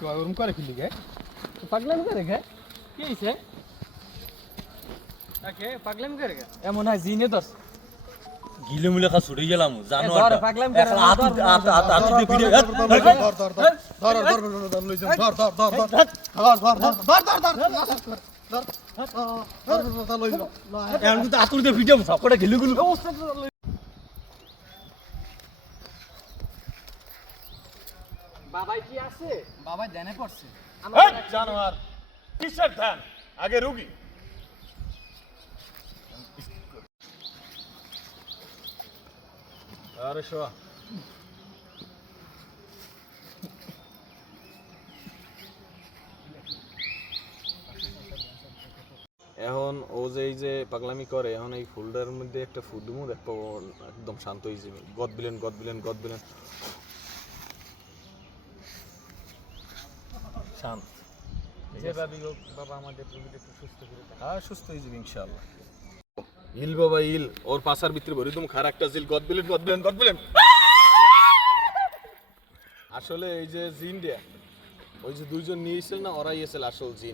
তো ওরকম করে কি লিগে পাগলামি করে গে কি হইছে তাকে পাগলামি করে গে এমন হয় জিনে দস গিলে মুলে খা ছুটে গেলাম জানো ধর পাগলামি করে আত দিয়ে ভিডিও এখন কিন্তু আতুর দিয়ে ভিডিও সবকটা গিলে গুলো বাবাই কি আছে বাবাই দেনে পড়ছে জানোয়ার কিসের ধ্যান আগে রুগী আরে শোয়া এখন ও যে এই যে পাগলামি করে এখন এই ফুলটার মধ্যে একটা ফুডমু দেখবো একদম শান্ত হয়ে যাবে গদ বিলেন শান্ত যেভাবে হোক বাবা আমাদের রোগীটা একটু সুস্থ করে দেয় হ্যাঁ সুস্থ হয়ে যাবে ইনশাআল্লাহ ইল বাবা ইল ওর পাশার ভিতরে ভরি তুমি খারাপ একটা জিল গদ বিলেন আসলে এই যে জিন দেয়া ওই যে দুইজন নিয়েছিল না ওরাই এসেছিল আসল জিন